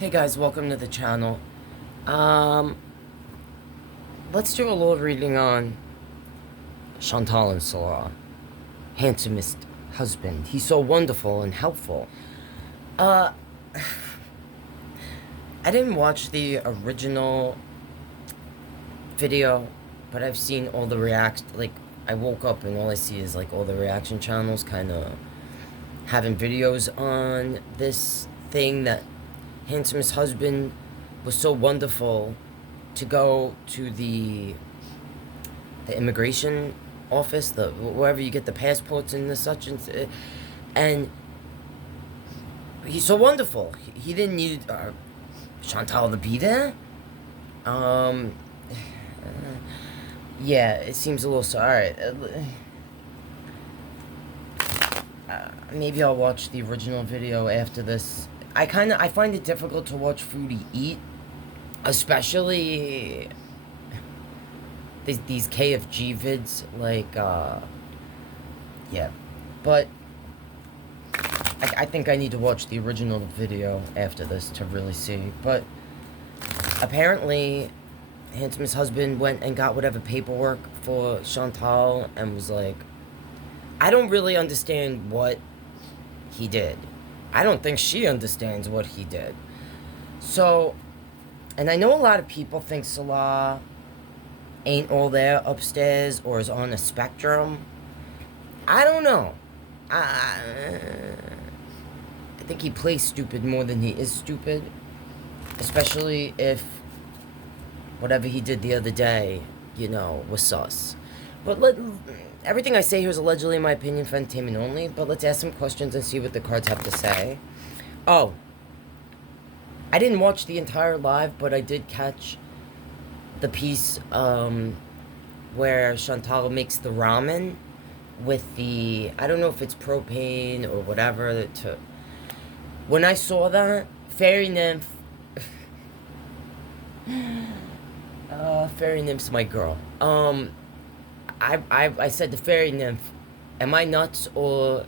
Hey guys, welcome to the channel. Um, let's do a little reading on Chantal and Salah. Handsomest husband. He's so wonderful and helpful. Uh, I didn't watch the original video, but I've seen all the I woke up and all I see is like all the reaction channels kind of having videos on this thing that Handsomest husband was so wonderful to go to the immigration office, wherever you get the passports and the such, and he's so wonderful. He didn't need Chantal to be there. Yeah, it seems a little sorry. Maybe I'll watch the original video after this. I find it difficult to watch Foodie eat, especially these KFG vids, yeah, but I think I need to watch the original video after this to really see. But apparently, Handsomest husband went and got whatever paperwork for Chantal and was like, I don't really understand what he did. I don't think she understands what he did. So, and I know a lot of people think Salah ain't all there upstairs or is on a spectrum. I don't know. I think he plays stupid more than he is stupid. Especially if whatever he did the other day, was sus. But everything I say here is allegedly, in my opinion, for entertainment only. But let's ask some questions and see what the cards have to say. Oh, I didn't watch the entire live, but I did catch the piece where Chantal makes the ramen with I don't know if it's propane or whatever. When I saw that, Fairy Nymph, Fairy Nymph's my girl. I said to Fairy Nymph, am I nuts or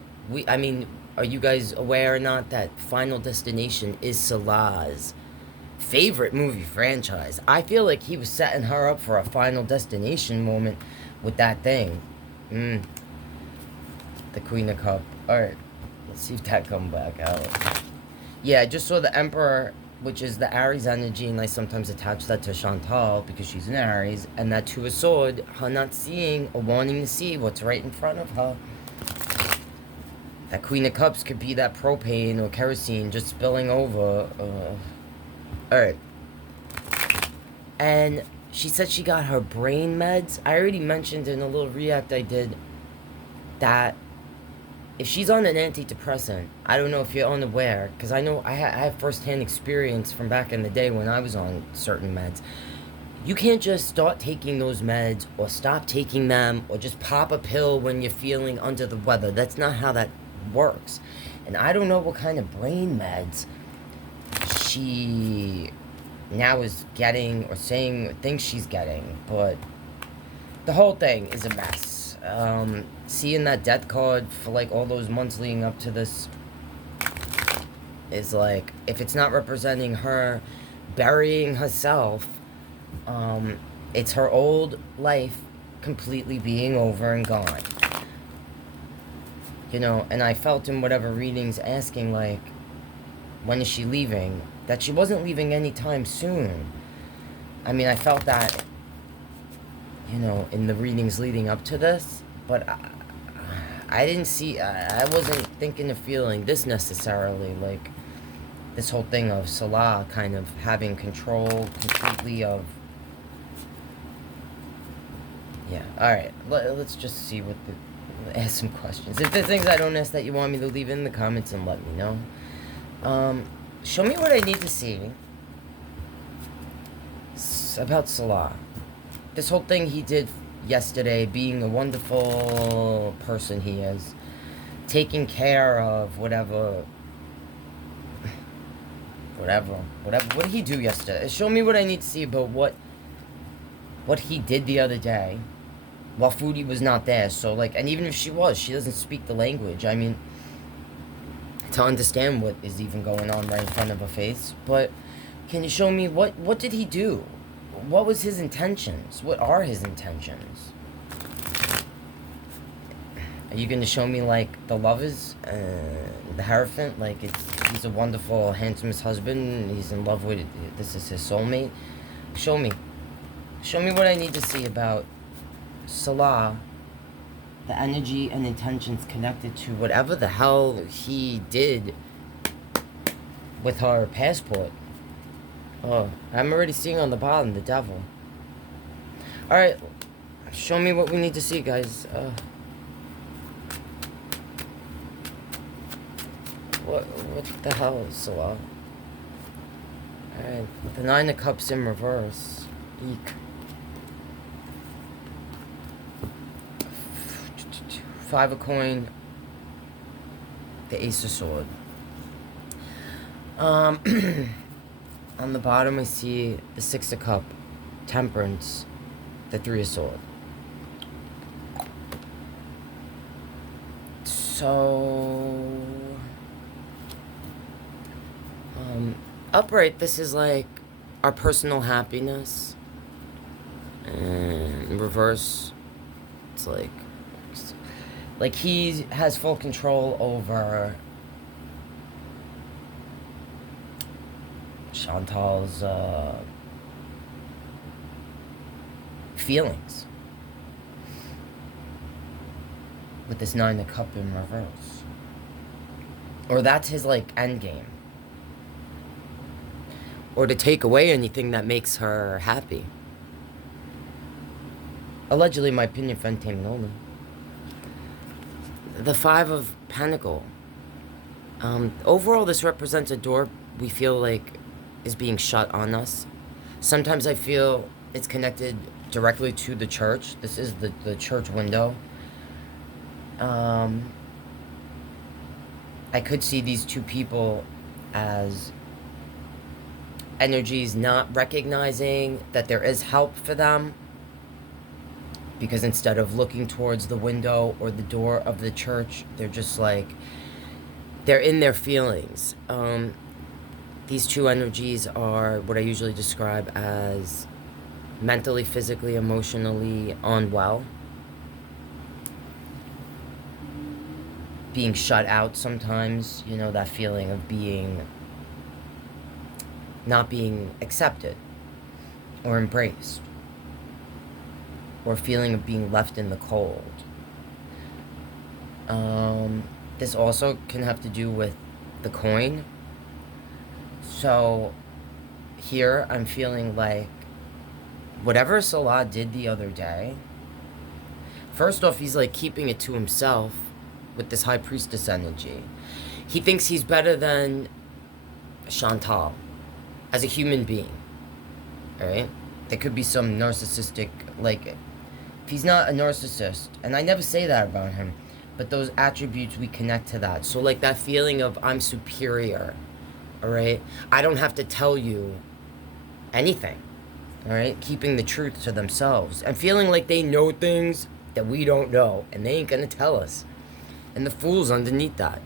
are you guys aware or not that Final Destination is Salah's favorite movie franchise? I feel like he was setting her up for a Final Destination moment with that thing. The Queen of Cups. Alright, let's see if that comes back out. Yeah, I just saw the Emperor, which is the Aries energy, and I sometimes attach that to Chantal because she's an Aries, and that Two of Swords, her not seeing or wanting to see what's right in front of her. That Queen of Cups could be that propane or kerosene just spilling over. Alright. And she said she got her brain meds. I already mentioned in a little react I did that if she's on an antidepressant, I don't know if you're unaware, because I know I have first-hand experience from back in the day when I was on certain meds. You can't just start taking those meds or stop taking them or just pop a pill when you're feeling under the weather. That's not how that works. And I don't know what kind of brain meds she now is getting or saying or thinks she's getting, but the whole thing is a mess. Seeing that death card for like all those months leading up to this is like, if it's not representing her burying herself, it's her old life completely being over and gone. And I felt in whatever readings asking, like, when is she leaving? That she wasn't leaving anytime soon. I felt that, in the readings leading up to this, but I didn't see, I wasn't thinking or feeling this necessarily, like, this whole thing of Salah kind of having control completely of, yeah, alright, let's just see what ask some questions. If there's things I don't ask that you want me to leave in the comments, and let me know. Show me what I need to see about Salah. This whole thing he did yesterday, being the wonderful person he is, taking care of whatever, what did he do yesterday? Show me what I need to see about what he did the other day, while Foodie was not there. So, like, and even if she was, she doesn't speak the language. to understand what is even going on right in front of her face. But can you show me what did he do? What was his intentions? What are his intentions? Are you gonna show me like the lovers, the Hierophant? Like he's a wonderful, handsomest husband. He's in love with. This is his soulmate. Show me. Show me what I need to see about Salah. The energy and intentions connected to whatever the hell he did with her passport. Oh, I'm already seeing on the bottom the devil. Alright, show me what we need to see, guys. What the hell, Salah? Alright, the Nine of Cups in reverse. Eek. 5 of coin. The Ace of Sword. On the bottom I see the 6 of Cup, Temperance, the 3 of Sword. So upright, this is like our personal happiness. And in reverse, it's like he has full control over Chantal's feelings with this 9 of Cup in reverse. Or that's his like end game. Or to take away anything that makes her happy. Allegedly, my opinion for entertainment only. The 5 of Pentacle. Overall, this represents a door we feel like is being shut on us. Sometimes I feel it's connected directly to the church. This is the church window. I could see these two people as energies not recognizing that there is help for them, because instead of looking towards the window or the door of the church, they're just like, they're in their feelings. These two energies are what I usually describe as mentally, physically, emotionally unwell. Being shut out sometimes, you know, that feeling of not being accepted or embraced, or feeling of being left in the cold. This also can have to do with the coin. So here I'm feeling like whatever Salah did the other day, first off, he's like keeping it to himself with this High Priestess energy. He thinks he's better than Chantal as a human being. Alright? There could be some narcissistic, like, if he's not a narcissist, and I never say that about him, but those attributes, we connect to that. So like that feeling of I'm superior, alright? I don't have to tell you anything, alright? Keeping the truth to themselves and feeling like they know things that we don't know, and they ain't gonna tell us. And the fool's underneath that.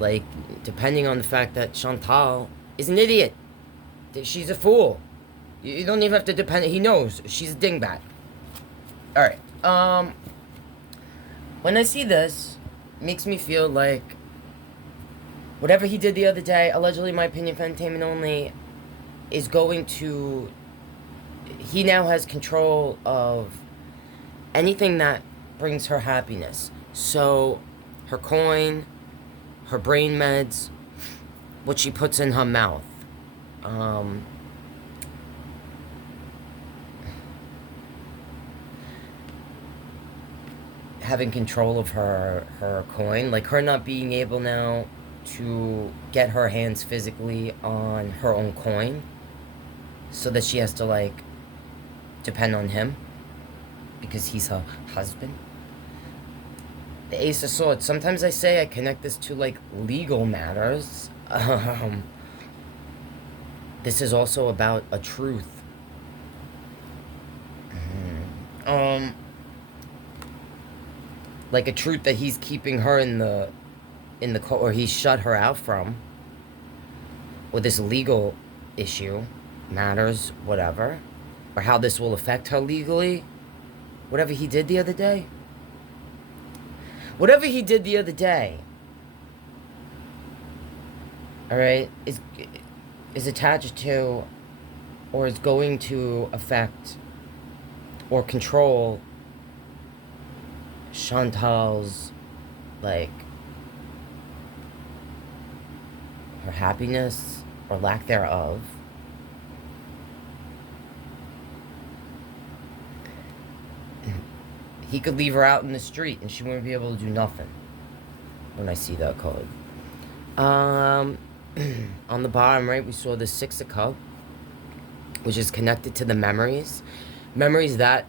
Like, depending on the fact that Chantal is an idiot. She's a fool. You don't even have to depend. He knows. She's a dingbat. Alright. When I see this, it makes me feel like whatever he did the other day, allegedly, my opinion for entertainment only, is going to... He now has control of anything that brings her happiness. So, her coin, her brain meds, what she puts in her mouth. Having control of her coin, like her not being able now to get her hands physically on her own coin, so that she has to like depend on him because he's her husband. The Ace of Swords. Sometimes I say I connect this to like legal matters. This is also about a truth. Like a truth that he's keeping her in the in the court, or he shut her out from, or this legal issue, matters, whatever, or how this will affect her legally, whatever he did the other day. Whatever he did the other day, all right, is attached to, or is going to affect or control Chantal's, like, her happiness or lack thereof. He could leave her out in the street and she wouldn't be able to do nothing when I see that card. On the bottom right, we saw the Six of Cups, which is connected to the memories. Memories that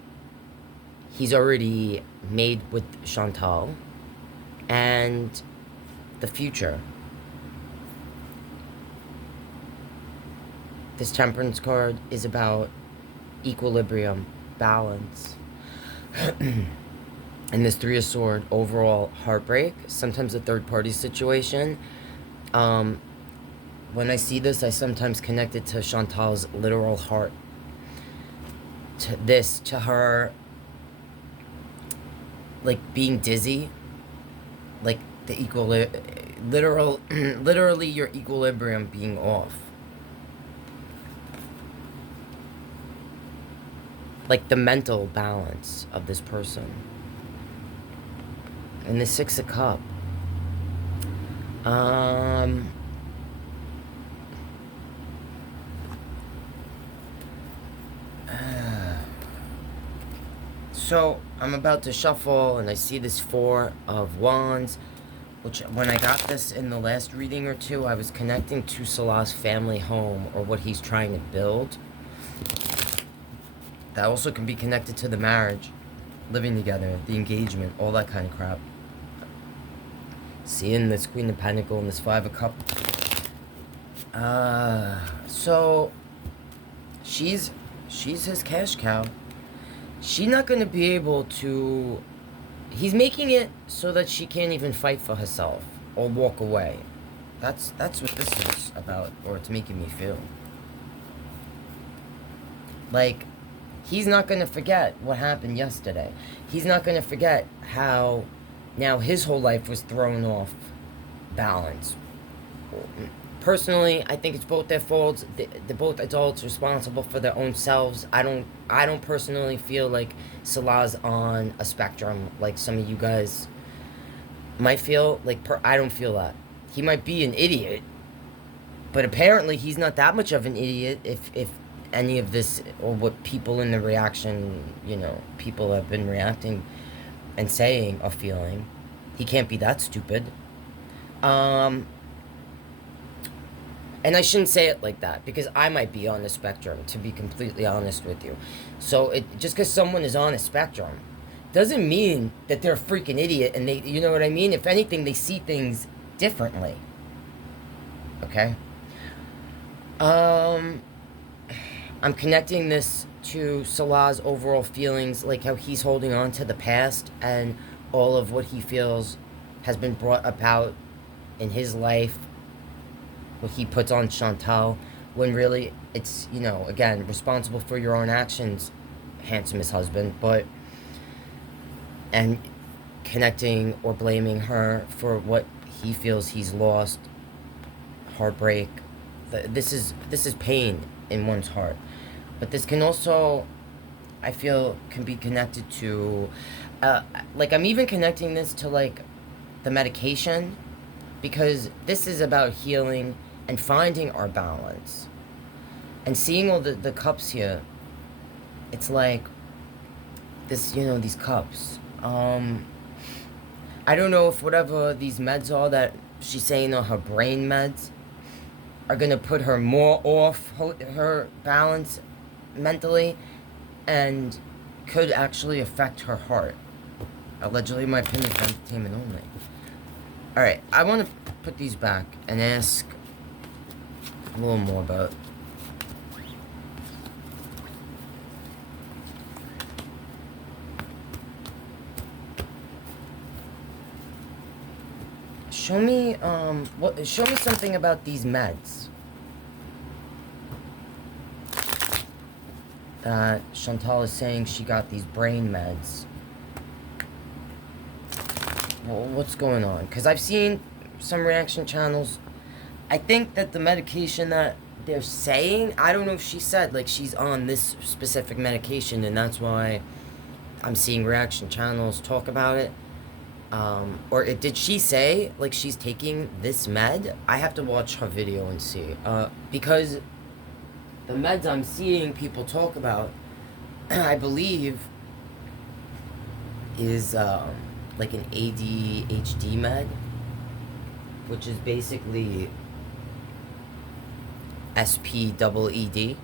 he's already made with Chantal. And the future. This Temperance card is about equilibrium, balance. And this Three of Swords, overall heartbreak, sometimes a third-party situation. When I see this, I sometimes connect it to Chantal's literal heart. To her, like, being dizzy. Like, literally your equilibrium being off. Like, the mental balance of this person. And the Six of Cups. So, I'm about to shuffle, and I see this Four of Wands, which, when I got this in the last reading or two, I was connecting to Salah's family home, or what he's trying to build. That also can be connected to the marriage, living together, the engagement, all that kind of crap. Seeing this Queen of Pentacles and this Five of Cups. So, she's his cash cow. She's not going to be able to... He's making it so that she can't even fight for herself or walk away. That's what this is about, or it's making me feel. Like, he's not going to forget what happened yesterday. He's not going to forget how now his whole life was thrown off balance. Personally, I think it's both their faults. They're both adults responsible for their own selves. I don't personally feel like Salah's on a spectrum like some of you guys might feel. Like, I don't feel that. He might be an idiot, but apparently he's not that much of an idiot if any of this, or what people in the reaction, people have been reacting and saying or feeling. He can't be that stupid. And I shouldn't say it like that, because I might be on the spectrum, to be completely honest with you. So just because someone is on a spectrum doesn't mean that they're a freaking idiot, and they, you know what I mean? If anything, they see things differently. Okay? I'm connecting this to Salah's overall feelings, like how he's holding on to the past and all of what he feels has been brought about in his life, what he puts on Chantal, when really it's, again, responsible for your own actions, handsomest husband, and connecting or blaming her for what he feels he's lost, heartbreak. This is pain in one's heart. But this can also, I feel, can be connected to, like, I'm even connecting this to, like, the medication, because this is about healing and finding our balance. And seeing all the cups here, it's like, this, these cups. I don't know if whatever these meds are that she's saying are her brain meds are going to put her more off her balance mentally, and could actually affect her heart. Allegedly, my opinion, for entertainment only. Alright, I want to put these back and ask a little more about Show me, show me something about these meds. That Chantal is saying she got these brain meds. Well, what's going on? Because I've seen some reaction channels. I think that the medication that they're saying, I don't know if she said, like, she's on this specific medication, and that's why I'm seeing reaction channels talk about it. Or did she say, like, she's taking this med? I have to watch her video and see. Because the meds I'm seeing people talk about, I believe, is, like an ADHD med, which is basically SPEED in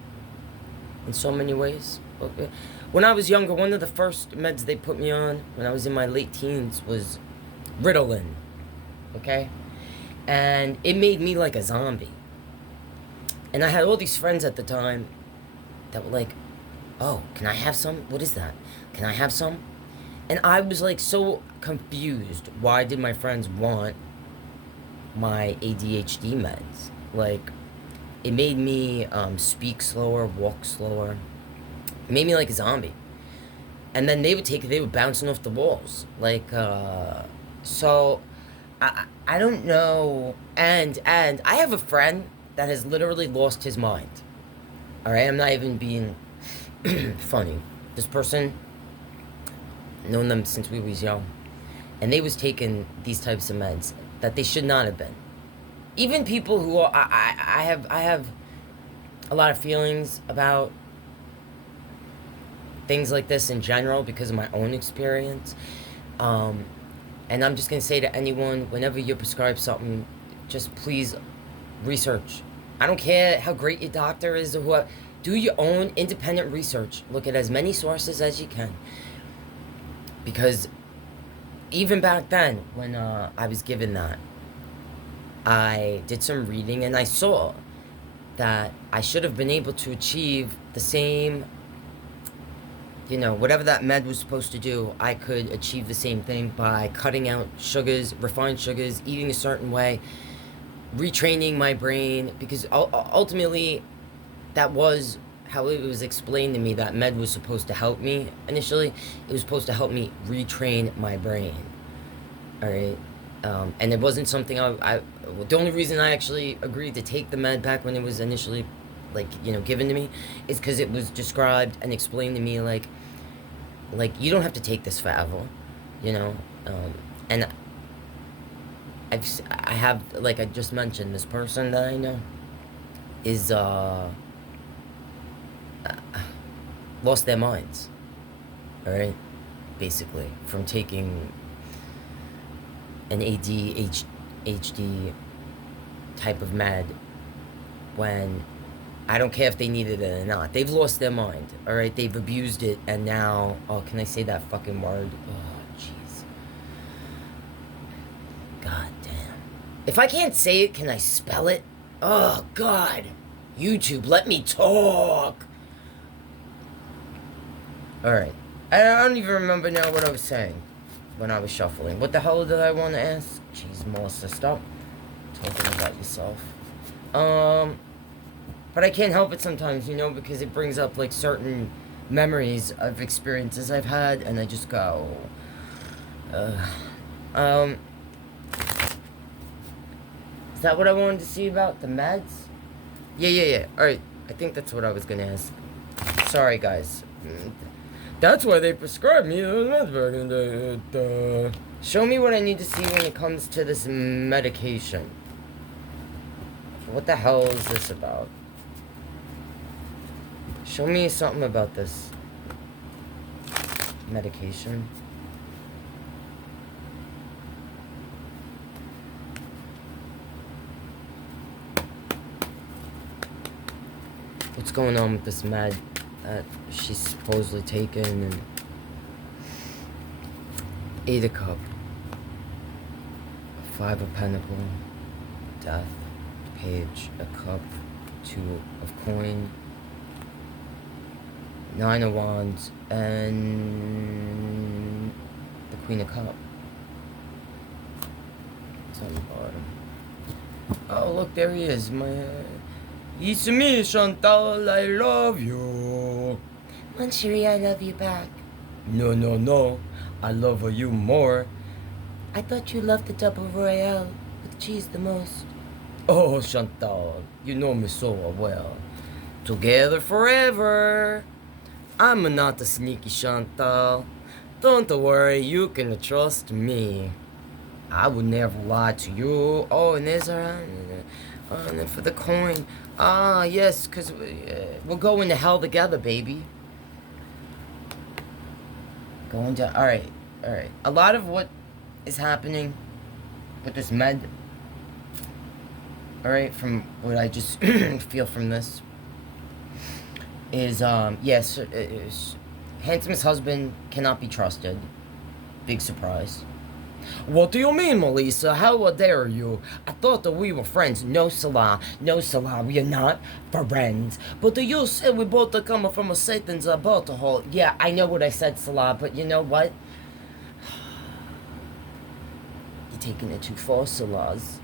so many ways. Okay. When I was younger, one of the first meds they put me on when I was in my late teens was Ritalin, okay? And it made me like a zombie. And I had all these friends at the time that were like, oh, can I have some? What is that? Can I have some? And I was like so confused. Why did my friends want my ADHD meds? Like, it made me speak slower, walk slower. It made me like a zombie. And then they would take it, they were bouncing off the walls. Like, so, I don't know. And I have a friend that has literally lost his mind. Alright, I'm not even being funny. This person, known them since we was young. And they was taking these types of meds that they should not have been. Even people who are, I have a lot of feelings about things like this in general because of my own experience. And I'm just going to say to anyone, whenever you're prescribed something, just please research. I don't care how great your doctor is or what. Do your own independent research. Look at as many sources as you can. Because even back then, when I was given that, I did some reading and I saw that I should have been able to achieve the same, you know, whatever that med was supposed to do, I could achieve the same thing by cutting out sugars, refined sugars, eating a certain way, retraining my brain, because ultimately that was how it was explained to me. That med was supposed to help me initially. It was supposed to help me retrain my brain. All right. And it wasn't something the only reason I actually agreed to take the med back when it was initially, like, you know, given to me, is because it was described and explained to me, like, you don't have to take this forever, you know, and I have, like I just mentioned, this person that I know is, lost their minds, alright, basically, from taking an ADHD type of med when, I don't care if they needed it or not, they've lost their mind, alright, they've abused it, and now, oh, can I say that fucking word? Oh, jeez. God damn. If I can't say it, can I spell it? Oh, God. YouTube, let me talk. Alright. I don't even remember now what I was saying when I was shuffling. What the hell did I want to ask? Jeez, Melissa, stop talking about yourself. But I can't help it sometimes, you know, because it brings up, like, certain memories of experiences I've had, and I just go, is that what I wanted to see about the meds? Yeah. Alright, I think that's what I was gonna ask. Sorry, guys. That's why they prescribed me those meds back in the day. Show me what I need to see when it comes to this medication. What the hell is this about? Show me something about this medication. What's going on with this med that she's supposedly taken? And Eight of Cup, Five of Pentacle, Death, Page of Cup, Two of Coin, Nine of Wands, and the Queen of Cup. It's on the bottom. Oh, look, there he is. It's me, Chantal, I love you. Manchuri, I love you back. No, no, no. I love you more. I thought you loved the double royale with cheese the most. Oh, Chantal, you know me so well. Together forever. I'm not a sneaky Chantal. Don't worry, you can trust me. I would never lie to you. Oh, and there's our... and then for the coin. Ah, yes, because we're going to hell together, baby. Going to... Alright, alright. A lot of what is happening with this med... Alright, from what I just feel from this... is, yes, Handsomest husband cannot be trusted. Big surprise. What do you mean, Melissa? How dare you? I thought that we were friends. No, Salah. No, Salah, we are not friends. But you said we both are coming from a Satan's butthole. Yeah, I know what I said, Salah, but you know what? You're taking it too far, Salahs.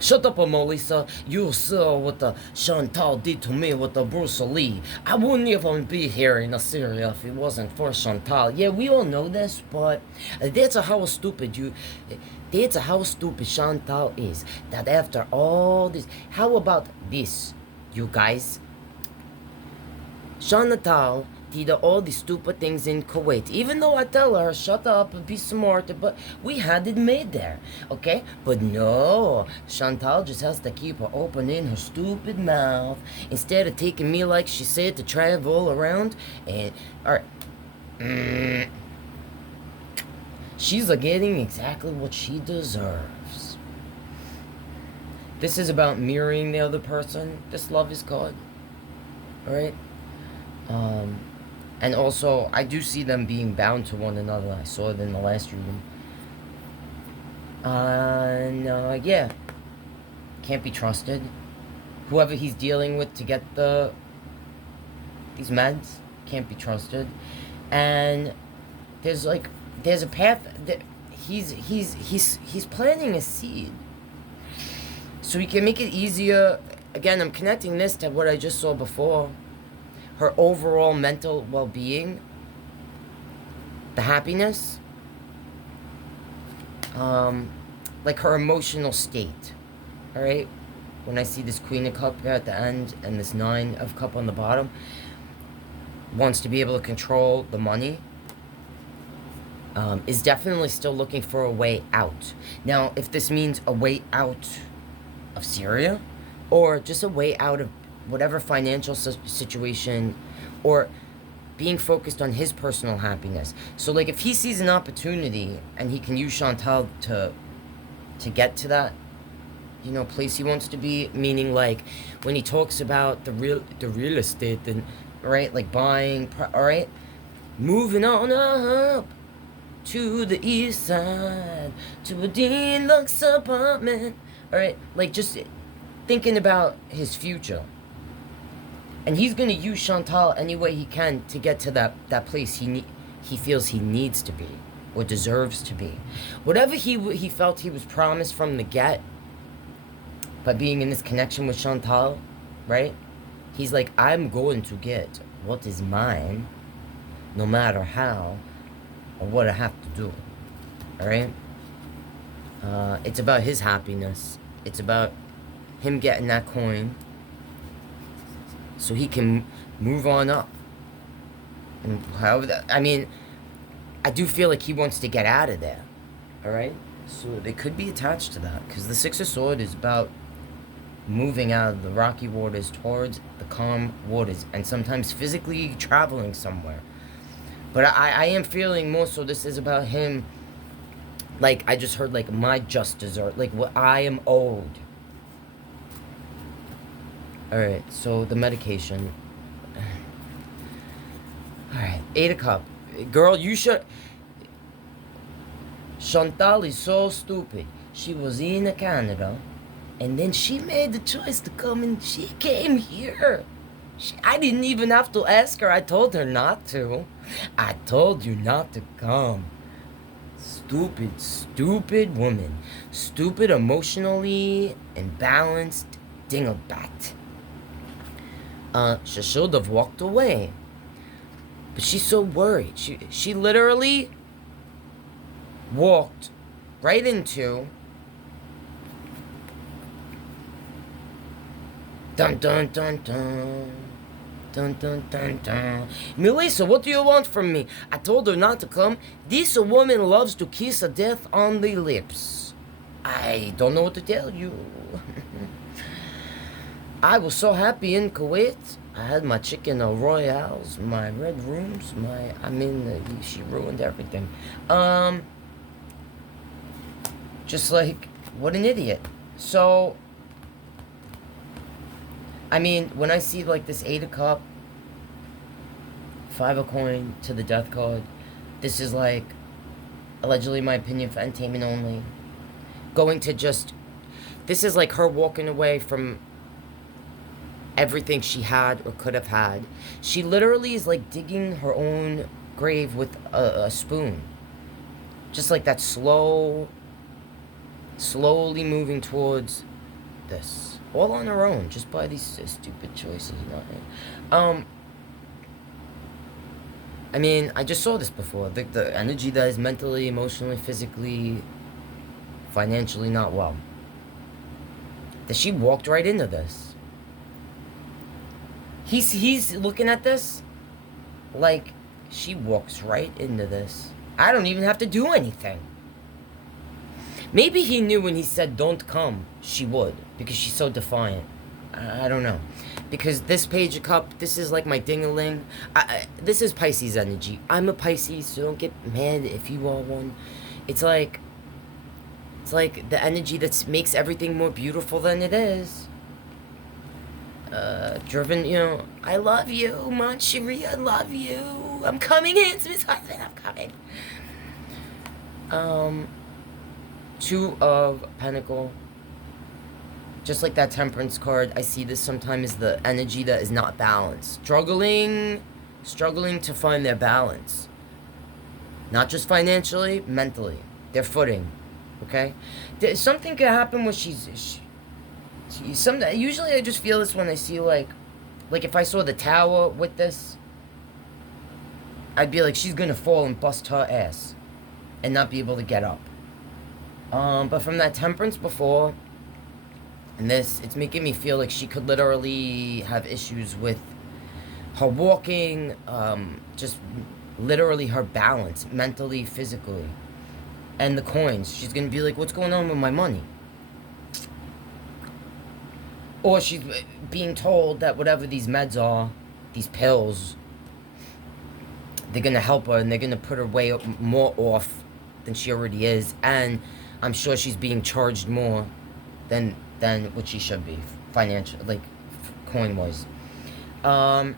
Shut up, Melissa. You saw what the Chantal did to me with the Bruce Lee. I wouldn't even be here in Assyria if it wasn't for Chantal. Yeah, we all know this, but that's how stupid Chantal is. That after all this, how about this, you guys? Chantal did all the stupid things in Kuwait. Even though I tell her, shut up and be smart, but we had it made there, okay? But no, Chantal just has to keep her opening her stupid mouth instead of taking me like she said to travel around and, alright. She's getting exactly what she deserves. This is about mirroring the other person. This love is called, alright? And also, I do see them being bound to one another. I saw it in the last reading. And, yeah. Can't be trusted. Whoever he's dealing with to get these meds can't be trusted. And there's a path that he's planting a seed. So he can make it easier. Again, I'm connecting this to what I just saw before. Her overall mental well-being, the happiness, like her emotional state, all right? When I see this Queen of Cup here at the end and this Nine of Cup on the bottom, wants to be able to control the money, is definitely still looking for a way out. Now, if this means a way out of Syria, or just a way out of whatever financial situation, or being focused on his personal happiness. So, like, if he sees an opportunity and he can use Chantal to get to that, you know, place he wants to be, meaning, like, when he talks about the real estate and, right, like, buying, all right, moving on up to the east side, to a deluxe apartment, all right, like, just thinking about his future. And he's going to use Chantal any way he can to get to that place he feels he needs to be or deserves to be. Whatever he felt he was promised from the get by being in this connection with Chantal, right? He's like, I'm going to get what is mine no matter how or what I have to do. All right? It's about his happiness. It's about him getting that coin so he can move on up. And however that, I mean, I do feel like he wants to get out of there. Alright? So they could be attached to that. Because the Six of Swords is about moving out of the rocky waters towards the calm waters. And sometimes physically traveling somewhere. But I am feeling more so this is about him. Like, I just heard, like, my just dessert. Like, what I am owed. Alright, so the medication. Alright, 8 of Cups. Girl, you should... Chantal is so stupid. She was in Canada, and then she made the choice to come, and she came here. I didn't even have to ask her. I told her not to. I told you not to come. Stupid woman. Stupid, emotionally imbalanced dinglebat. She should have walked away. But she's so worried. She literally walked right into dun dun dun dun. Dun dun dun dun. Melissa, what do you want from me? I told her not to come. This woman loves to kiss a death on the lips. I don't know what to tell you. I was so happy in Kuwait. I had my chicken royales, my red rooms, she ruined everything. Just like, what an idiot. So, I mean, when I see, like, this 8 of Cup, 5 of Coin to the Death card, this is, like, allegedly, my opinion, for entertainment only. This is, like, her walking away from everything she had or could have had. She literally is, like, digging her own grave with a spoon. Just, like, that slowly moving towards this. All on her own, just by these stupid choices. I mean, I just saw this before. The energy that is mentally, emotionally, physically, financially not well. That she walked right into this. He's looking at this like she walks right into this. I don't even have to do anything. Maybe he knew when he said don't come, she would. Because she's so defiant. I don't know. Because this Page of Cup, this is like my ding-a-ling. This is Pisces energy. I'm a Pisces, so don't get mad if you are one. It's like the energy that makes everything more beautiful than it is. Driven, I love you, mon chérie, I love you. I'm coming, handsomest husband, I'm coming. 2 of Pentacles. Just like that Temperance card, I see this sometimes as the energy that is not balanced. Struggling to find their balance. Not just financially, mentally. Their footing. Okay? Something could happen when usually I just feel this when I see like if I saw the Tower with this, I'd be like, she's gonna fall and bust her ass. And not be able to get up. But from that Temperance before, and this, it's making me feel like she could literally have issues with her walking, just literally her balance, mentally, physically. And the coins, she's gonna be like, what's going on with my money? Or she's being told that whatever these meds are, these pills, they're gonna help her and they're gonna put her way more off than she already is. And I'm sure she's being charged more than what she should be, financial, like, coin-wise. The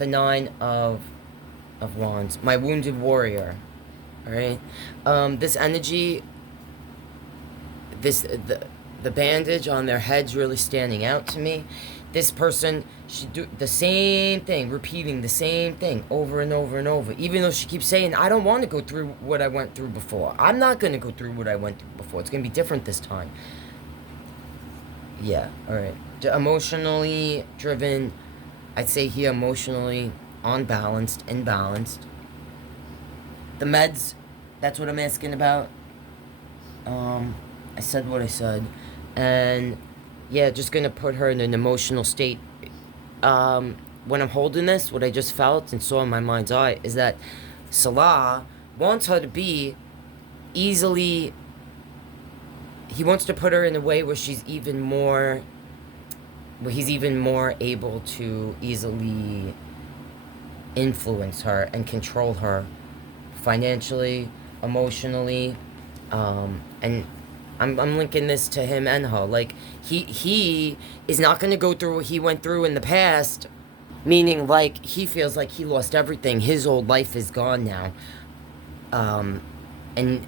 9 of Wands, my wounded warrior, alright? This energy, the bandage on their head's really standing out to me. This person should do the same thing, repeating the same thing over and over and over, even though she keeps saying, I don't want to go through what I went through before. I'm not going to go through what I went through before. It's going to be different this time. Yeah, alright. Emotionally driven, I'd say here emotionally unbalanced, imbalanced. The meds, that's what I'm asking about. I said what I said. And yeah, just gonna put her in an emotional state. When I'm holding this, what I just felt and saw in my mind's eye is that Salah wants her to be easily, he wants to put her in a way where he's even more able to easily influence her and control her financially, emotionally, and I'm linking this to him and her. Like, he is not going to go through what he went through in the past, meaning, like, he feels like he lost everything. His old life is gone now. And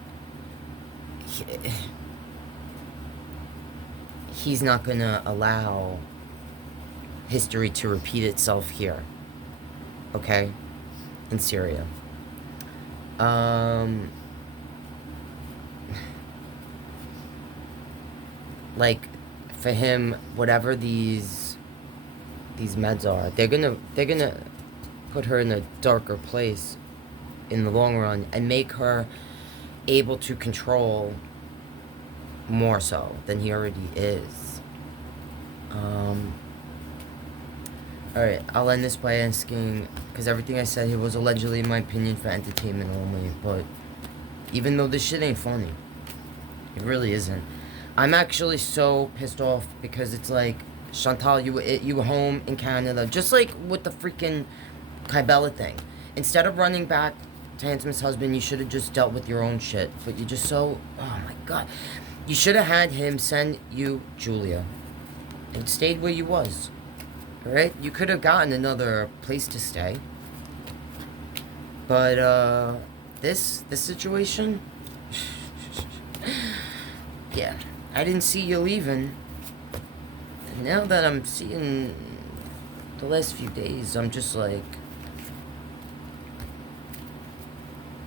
he's not going to allow history to repeat itself here. Okay? In Syria. like, for him, whatever these meds are, they're gonna put her in a darker place in the long run and make her able to control more so than he already is. Alright, I'll end this by asking, because everything I said here was allegedly, in my opinion, for entertainment only, but even though this shit ain't funny, it really isn't. I'm actually so pissed off because it's like, Chantal, you were home in Canada, just like with the freaking Kybella thing. Instead of running back to Handsomest husband, you should have just dealt with your own shit. But you're just so, oh my god. You should have had him send you Julia and stayed where you was. Alright? You could have gotten another place to stay. But, this situation? Yeah. I didn't see you leaving. And now that I'm seeing the last few days, I'm just like,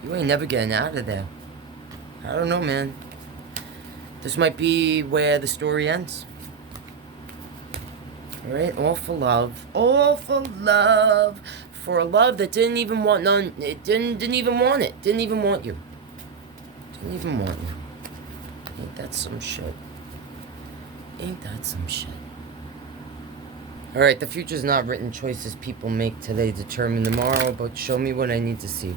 you ain't never getting out of there. I don't know, man. This might be where the story ends. Alright, all for love. All for love. For a love that didn't even want none. It didn't even want it. Didn't even want you. Didn't even want you. Ain't that some shit? Ain't that some shit? Alright, the future's not written. Choices people make today determine tomorrow, but show me what I need to see.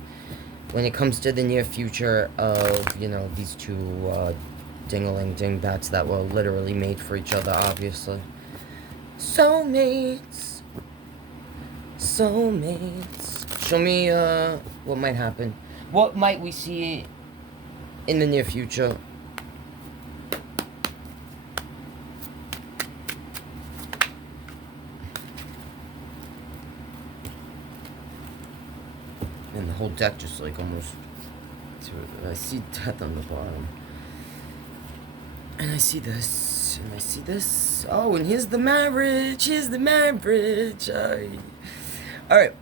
When it comes to the near future of, you know, these two ding-a-ling dingbats that were literally made for each other, obviously. Soulmates. Soulmates. Show me what might happen. What might we see in the near future? And the whole deck just like almost... I see death on the bottom. And I see this. And I see this. Oh, and here's the marriage. Here's the marriage. Alright.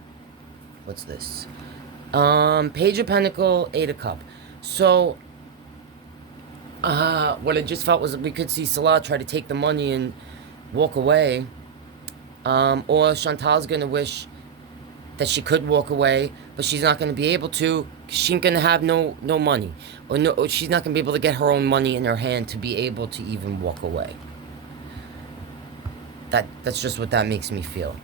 What's this? Page of Pentacle, Eight of Cup. So, what I just felt was that we could see Salah try to take the money and walk away. Or Chantal's gonna wish that she could walk away, but she's not gonna be able to, because she ain't gonna have no money. Or she's not gonna be able to get her own money in her hand to be able to even walk away. That's just what that makes me feel.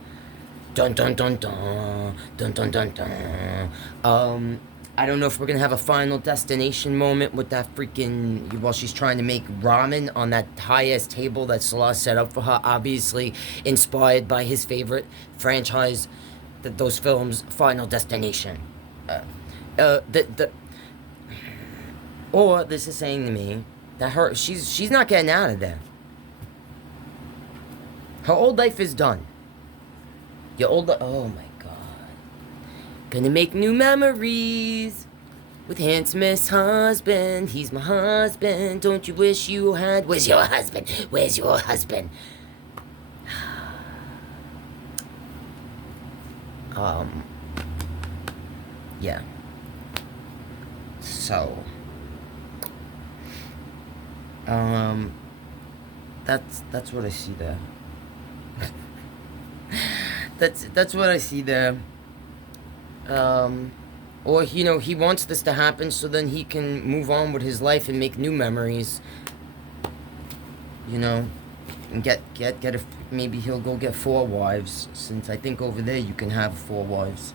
Dun dun dun dun. Dun dun dun dun. I don't know if we're gonna have a final destination moment with that freaking, while she's trying to make ramen on that high-ass table that Salah set up for her, obviously inspired by his favorite franchise, those films, Final Destination. Or this is saying to me that she's not getting out of there. Her old life is done. Oh my god. Gonna make new memories with handsomest husband. He's my husband. Don't you wish you had? Where's your husband? Where's your husband? Yeah. So, that's what I see there. that's what I see there. Or, you know, he wants this to happen so then he can move on with his life and make new memories. You know, and get maybe he'll go get 4 wives, since I think over there you can have 4 wives.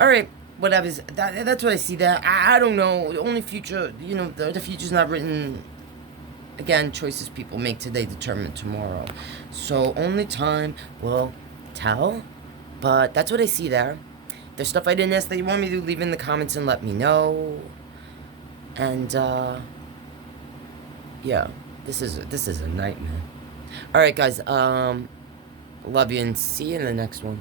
Alright, whatever. That's what I see there. I don't know. The only future, you know, the future's not written. Again, choices people make today determine tomorrow. So only time will tell. But that's what I see there. There's stuff I didn't ask that you want me to, leave in the comments and let me know. And yeah, this is a nightmare. Alright guys, love you and see you in the next one.